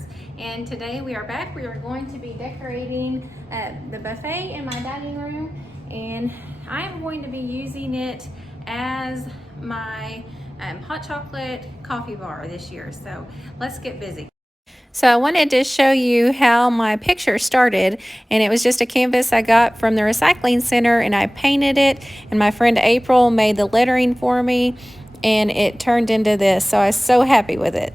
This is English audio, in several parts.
Desserts, and today we are back. We are going to be decorating the buffet in my dining room, and I am going to be using it as my hot chocolate coffee bar this year. So let's get busy. So I wanted to show you how my picture started, and it was just a canvas I got from the recycling center, and I painted it, and my friend April made the lettering for me, and it turned into this. So I was so happy with it.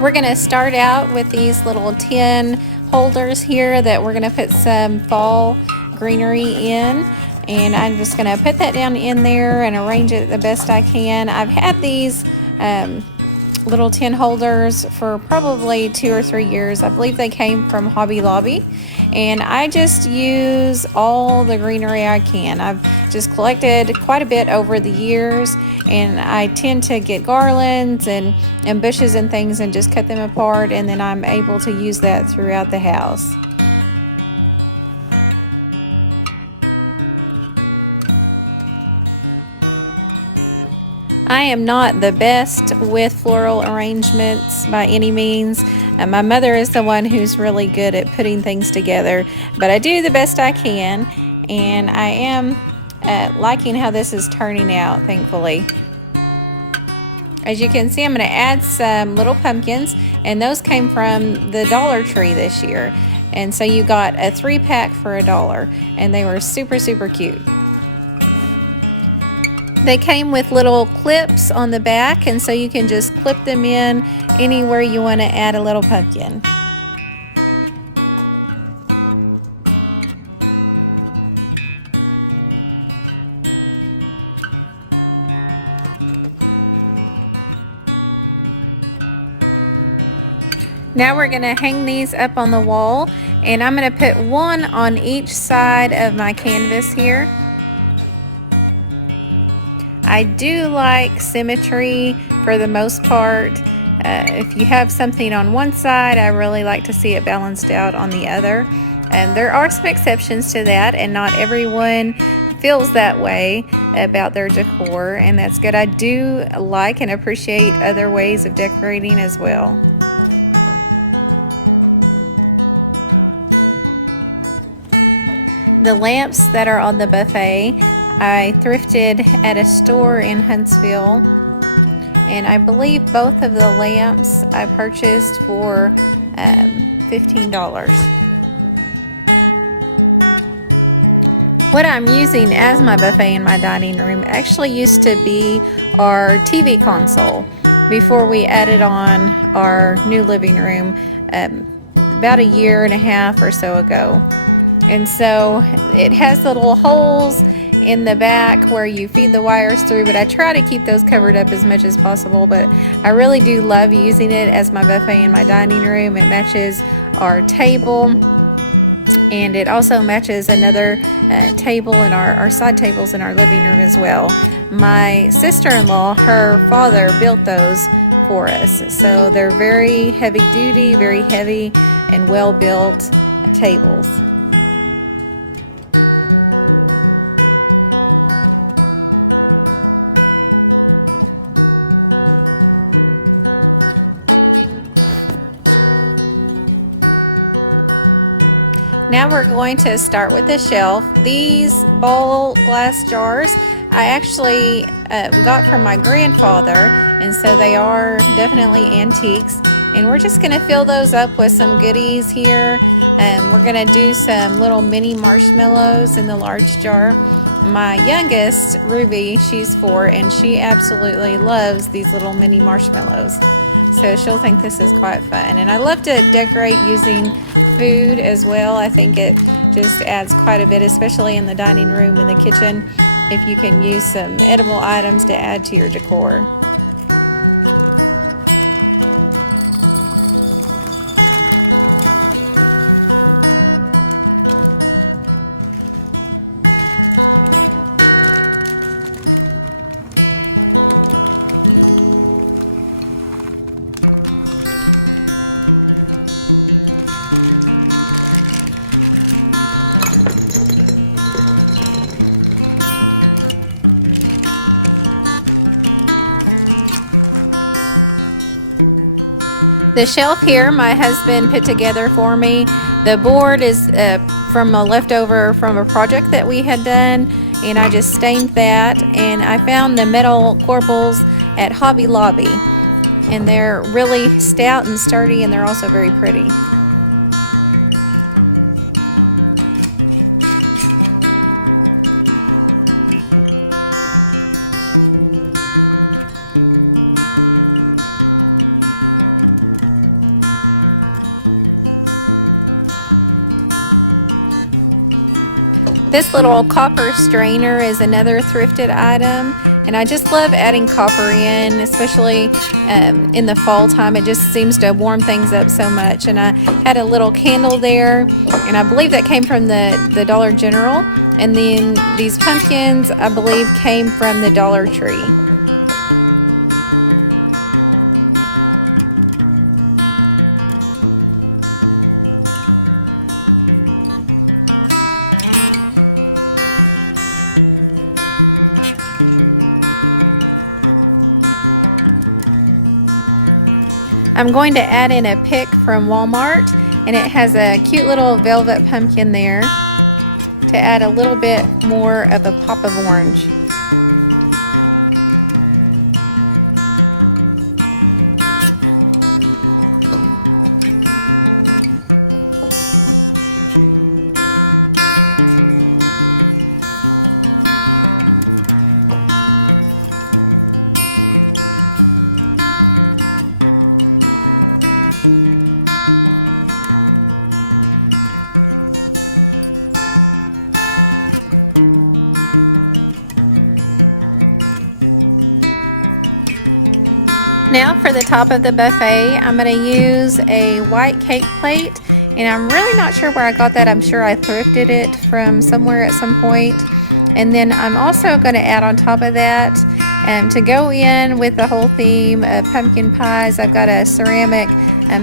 We're going to start out with these little tin holders here that we're going to put some fall greenery in. And I'm just going to put that down in there and arrange it the best I can. I've had these little tin holders for probably 2 or 3 years. I believe they came from Hobby Lobby. And I just use all the greenery I can. I've just collected quite a bit over the years, and I tend to get garlands and bushes and things and just cut them apart, and then I'm able to use that throughout the house. I am not the best with floral arrangements by any means. My mother is the one who's really good at putting things together, but I do the best I can, and I am liking how this is turning out, thankfully. As you can see, I'm going to add some little pumpkins, and those came from the Dollar Tree this year. And so you got a 3-pack for $1, and they were super, super cute. They came with little clips on the back, and so you can just clip them in anywhere you want to add a little pumpkin. Now we're going to hang these up on the wall, and I'm going to put one on each side of my canvas here. I do like symmetry for the most part. If you have something on one side, I really like to see it balanced out on the other. And there are some exceptions to that, and not everyone feels that way about their decor, and that's good. I do like and appreciate other ways of decorating as well. The lamps that are on the buffet, I thrifted at a store in Huntsville, and I believe both of the lamps I purchased for $15. What I'm using as my buffet in my dining room actually used to be our TV console before we added on our new living room about 1.5 years or so ago. And so it has little holes in the back where you feed the wires through, but I try to keep those covered up as much as possible. But I really do love using it as my buffet in my dining room. It matches our table, and it also matches another table in our side tables in our living room as well. My sister-in-law, her father built those for us, so they're very heavy duty, very heavy and well built tables. Now we're going to start with the shelf. These ball glass jars I actually got from my grandfather, and so they are definitely antiques. And we're just going to fill those up with some goodies here. We're going to do some little mini marshmallows in the large jar. My youngest, Ruby, she's 4, and she absolutely loves these little mini marshmallows. So she'll think this is quite fun. And I love to decorate using food as well. I think it just adds quite a bit, especially in the dining room and the kitchen, if you can use some edible items to add to your decor. The shelf here my husband put together for me. The board is from a leftover from a project that we had done, and I just stained that, and I found the metal corbels at Hobby Lobby, and they're really stout and sturdy, and they're also very pretty. This little copper strainer is another thrifted item, and I just love adding copper in, especially in the fall time. It just seems to warm things up so much. And I had a little candle there, and I believe that came from the Dollar General. And then these pumpkins, I believe, came from the Dollar Tree. I'm going to add in a pick from Walmart, and it has a cute little velvet pumpkin there to add a little bit more of a pop of orange. Now for the top of the buffet, I'm going to use a white cake plate, and I'm really not sure where I got that. I'm sure I thrifted it from somewhere at some point. And then I'm also going to add on top of that, to go in with the whole theme of pumpkin pies, I've got a ceramic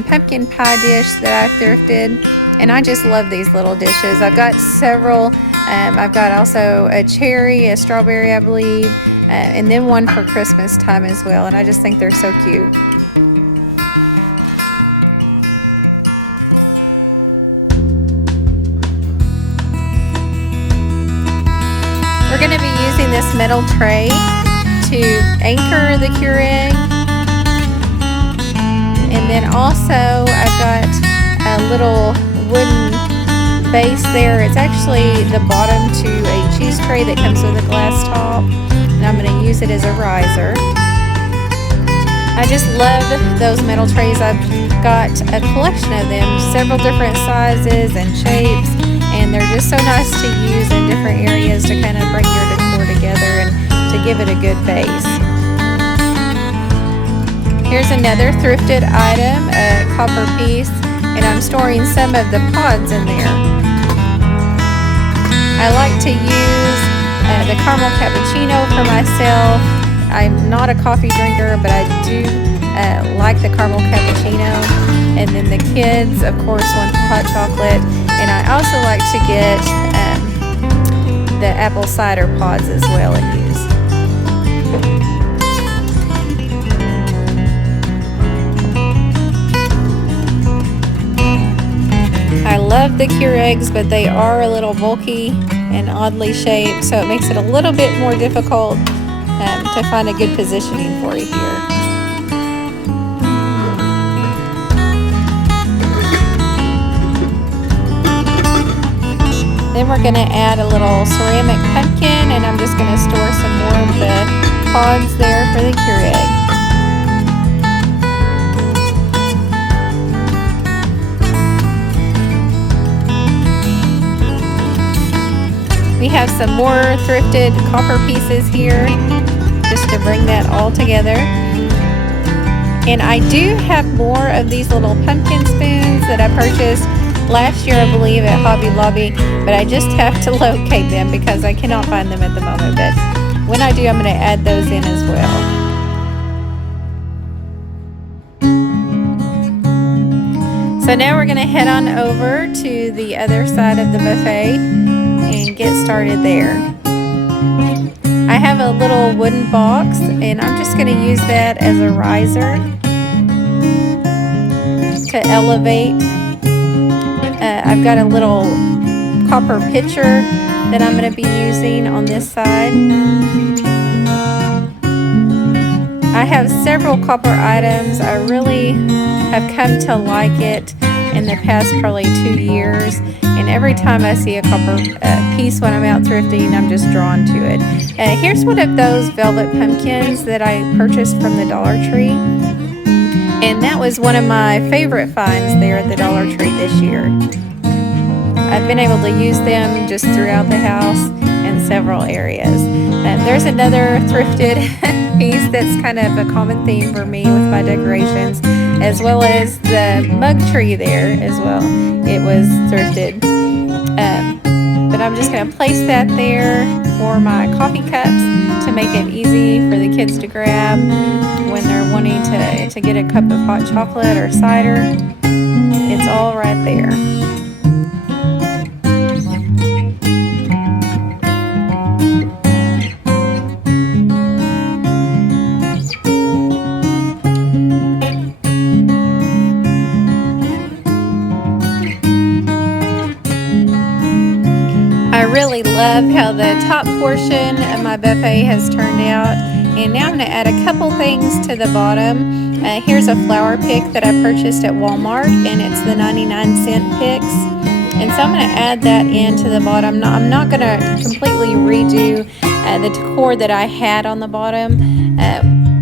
pumpkin pie dish that I thrifted, and I just love these little dishes. I've got several. I've got also a cherry, a strawberry, I believe, and then one for Christmas time as well, and I just think they're so cute. We're going to be using this metal tray to anchor the Keurig, and then also I've got a little wooden base there. It's actually the bottom to a cheese tray that comes with a glass top, and I'm going to use it as a riser. I just love those metal trays. I've got a collection of them, several different sizes and shapes, and they're just so nice to use in different areas to kind of bring your decor together and to give it a good base. Here's another thrifted item, a copper piece, and I'm storing some of the pods in there. I like to use the caramel cappuccino for myself. I'm not a coffee drinker, but I do like the caramel cappuccino. And then the kids, of course, want the hot chocolate. And I also like to get the apple cider pods as well and use. I love the Keurigs, but they are a little bulky and oddly shaped, so it makes it a little bit more difficult to find a good positioning for you here. Then we're going to add a little ceramic pumpkin, and I'm just going to store some more of the pods there for the Keurig. We have some more thrifted copper pieces here, just to bring that all together. And I do have more of these little pumpkin spoons that I purchased last year, I believe, at Hobby Lobby, but I just have to locate them because I cannot find them at the moment. But when I do, I'm going to add those in as well. So now we're going to head on over to the other side of the buffet and get started there. I have a little wooden box, and I'm just going to use that as a riser. to elevate. I've got a little copper pitcher that I'm going to be using on this side. I have several copper items. I really have come to like it in the past probably 2 years, and every time I see a copper piece when I'm out thrifting, I'm just drawn to it. Here's one of those velvet pumpkins that I purchased from the Dollar Tree, and that was one of my favorite finds there at the Dollar Tree this year. I've been able to use them just throughout the house in several areas. There's another thrifted piece that's kind of a common theme for me with my decorations, as well as the mug tree there as well. It was thrifted. But I'm just going to place that there for my coffee cups to make it easy for the kids to grab when they're wanting to get a cup of hot chocolate or cider. It's all right there. I really love how the top portion of my buffet has turned out, and now I'm going to add a couple things to the bottom. Here's a flower pick that I purchased at Walmart, and it's the 99-cent picks, and so I'm going to add that into the bottom. I'm not going to completely redo the decor that I had on the bottom,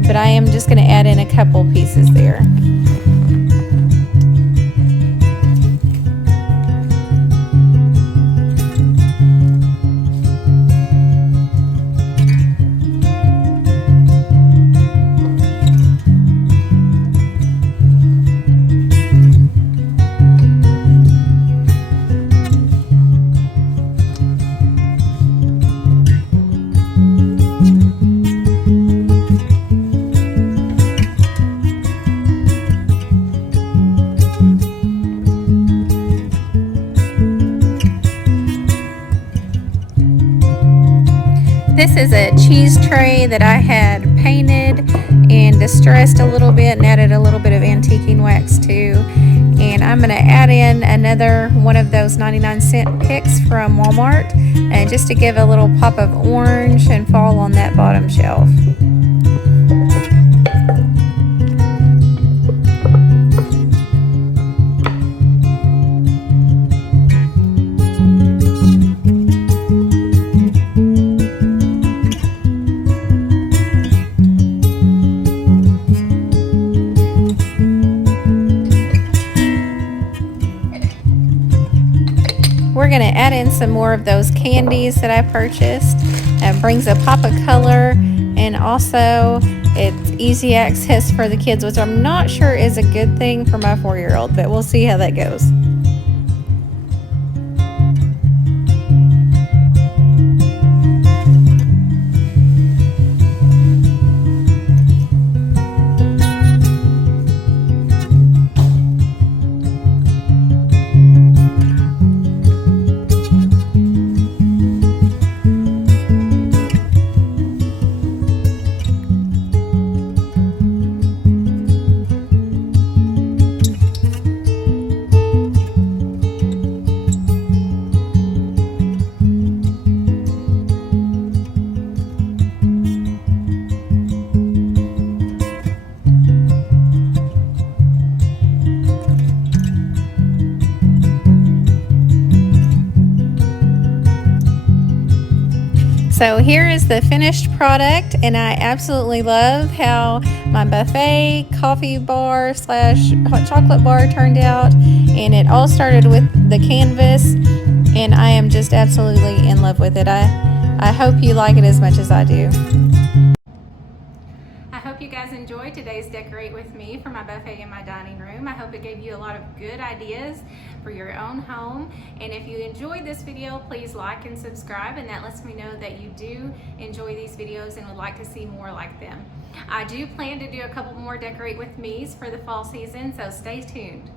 but I am just going to add in a couple pieces there. This is a cheese tray that I had painted and distressed a little bit and added a little bit of antiquing wax too. And I'm going to add in another one of those 99-cent picks from Walmart, just to give a little pop of orange and fall on that bottom shelf. We're going to add in some more of those candies that I purchased. It brings a pop of color, and also it's easy access for the kids, which I'm not sure is a good thing for my 4-year-old, but we'll see how that goes. So here is the finished product, and I absolutely love how my buffet coffee bar / hot chocolate bar turned out, and it all started with the canvas, and I am just absolutely in love with it. I hope you like it as much as I do. I hope you guys enjoyed today's Decorate With Me for my buffet in my dining room. I hope it gave you a lot of good ideas for your own home. And if you enjoyed this video, please like and subscribe, and that lets me know that you do enjoy these videos and would like to see more like them. I do plan to do a couple more Decorate With Me's for the fall season, so stay tuned.